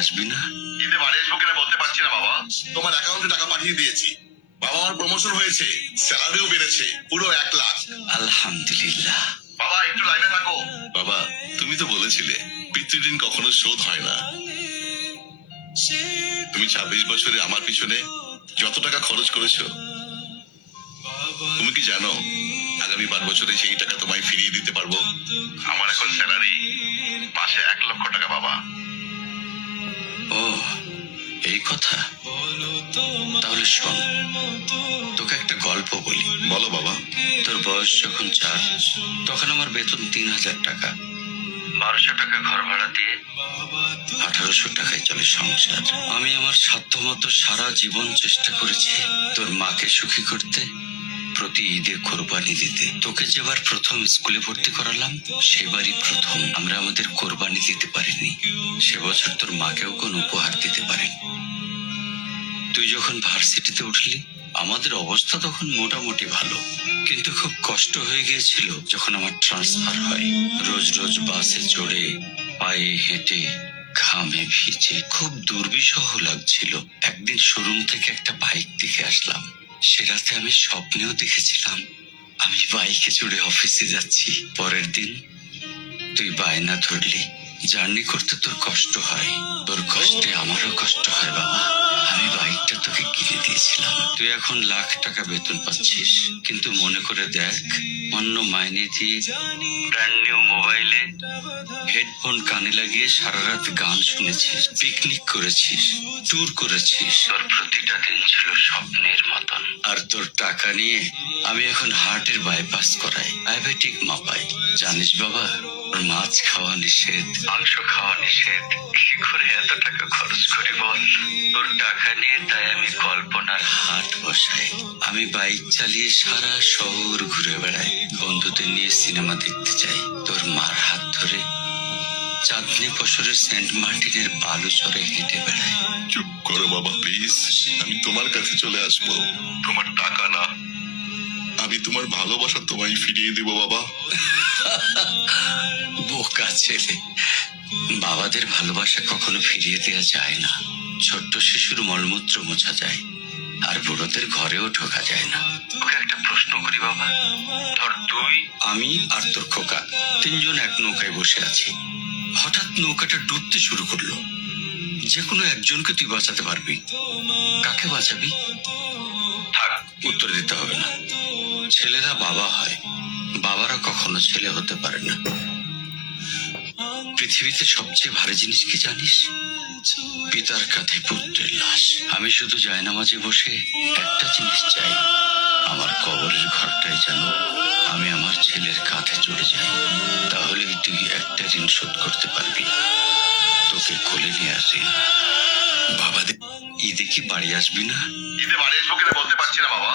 আসবি না? ঈদে বাড়ি আসবো কিনা বলতে পারছি না বাবা। তোমার অ্যাকাউন্টে টাকা পাঠিয়ে দিয়েছি বাবা। আমার প্রমোশন হয়েছে, স্যালারিও বেড়েছে, পুরো 1 লাখ। আলহামদুলিল্লাহ। বাবা একটু লাইনে থাকো। বাবা তুমি তো বলেছিলে পিতৃঋণ কখনো শোধ হয় না। তুমি 26 বছরে আমার পিছনে যত টাকা খরচ করেছো, তুমি কি জানো আগামী 5 বছরে সেই টাকা তোমায় ফিরিয়ে দিতে পারবো? আমার এখন স্যালারি মাসে 1 লক্ষ টাকা বাবা। ও, এই কথা। তাহলে শোন, তোকে একটা গল্প বলি। বলো বাবা। তোর বয়স যখন 4, তখন আমার বেতন 3,000 টাকা। 1200 টাকা ঘর ভাড়া দিয়ে 1800 টাকায় চলে সংসার। আমি আমার সাধ্যমতো সারা জীবন চেষ্টা করেছি তোর মাকে সুখী করতে, প্রতি ঈদে কোরবানি দিতে। তোকে যেবার প্রথম স্কুলে ভর্তি করালাম, সেবারই প্রথম আমরা আমাদের কোরবানি দিতে পারিনি। সে বছর তোর মাকেও কোনো উপহার দিতে পারিনি। তুই যখন ভার্সিটিতে উঠলি, আমাদের অবস্থা তখন মোটামুটি ভালো, কিন্তু খুব কষ্ট হয়ে গিয়েছিল যখন আমার ট্রান্সফার হয়। রোজ রোজ বাসে চড়ে, পায়ে হেঁটে, ঘামে ভিজে খুব দুর্বিষহ লাগছিল। একদিন শোরুম থেকে একটা বাইক দেখে আসলাম। সে রাতে আমি স্বপ্নেও দেখেছিলাম আমি বাইকে চড়ে অফিসে যাচ্ছি। পরের দিন তুই বায়না ধরলি, জার্নি করতে তোর কষ্ট হয়। তোর কষ্টে আমারও কষ্ট হয় বাবা। আমি বাইকটা তোকে কিনে দিয়েছিলাম। তুই এখন লাখ টাকা বেতন পাচ্ছিস, কিন্তু মনে করে দেখ, অন্য মাইনে দিয়ে ব্র্যান্ড নিউ মোবাইলে হেডফোন কানে লাগিয়ে সারা রাত গান শুনেছিস, পিকনিক করেছিস, ট্যুর করেছিস। তোর প্রতিটা দিন ছিল স্বপ্নের মতন। আর তোর টাকা নিয়ে আমি এখন হার্টের বাইপাস করাই, ডায়াবেটিক মাপাই। জানিস বাবা, তোর মাছ খাওয়া নিষেধ, মাংস খাওয়া নিষেধ। কি করে এত টাকা খরচ করি বল? তোর টাকা নিয়ে তাই আমি কল্পনার হাট বসাই। আমি বাইক চালিয়ে সারা শহর ঘুরে বেড়াই, বন্ধুদের নিয়ে সিনেমা দেখতে যাই। তোর মার হাত ধরে চাঁদনি পশরের সেন্ট মার্টিনের বালু চরে হেঁটে বেড়াই। চুপ করো বাবা প্লিজ। আমি তোমার কাছে চলে আসবো, তোমার টাকা না, আমি তোমার ভালোবাসা তোমায় ফিরিয়ে দিব বাবা। বোকা ছেলে, বাবাদের ভালোবাসা কখনো ফিরিয়ে দেওয়া যায় না। ছোট্ট শিশুর মলমূত্র মোছা যায়, আর বুড়োদের ঘরেও ঢোকা যায় না। ওকে একটা প্রশ্ন করি বাবা। ধর তুই, আমি আর তোর খোকা তিনজন এক নৌকায় বসে আছি। হঠাৎ নৌকাটা ডুবতে শুরু করলো। যে কোনো একজনকে তুই বাঁচাতে পারবি, কাকে বাঁচাবি? থাক, উত্তর দিতে হবে না। ছেলেরা বাবা হয়, বাবারা কখনো ছেলে হতে পারে না। পৃথিবীতে সবচেয়ে ভারী জিনিস কি জানিস? পিতার কাঁধে পুত্রের লাশ। আমি শুধু জায়নামাজে বসে একটা জিনিস চাই, আমার কবরের ঘরটাই যেন আমি আমার ছেলের কাঁধে চড়ে যাই। তাহলেই তুই একটা ঋণ শোধ করতে পারবি, তোকে কোলে নিয়ে ঋণ। বাবা, ঈদে কি বাড়ি আসবি না? ঈদে বাড়ি আসবো কিনা বলতে পারছি না বাবা।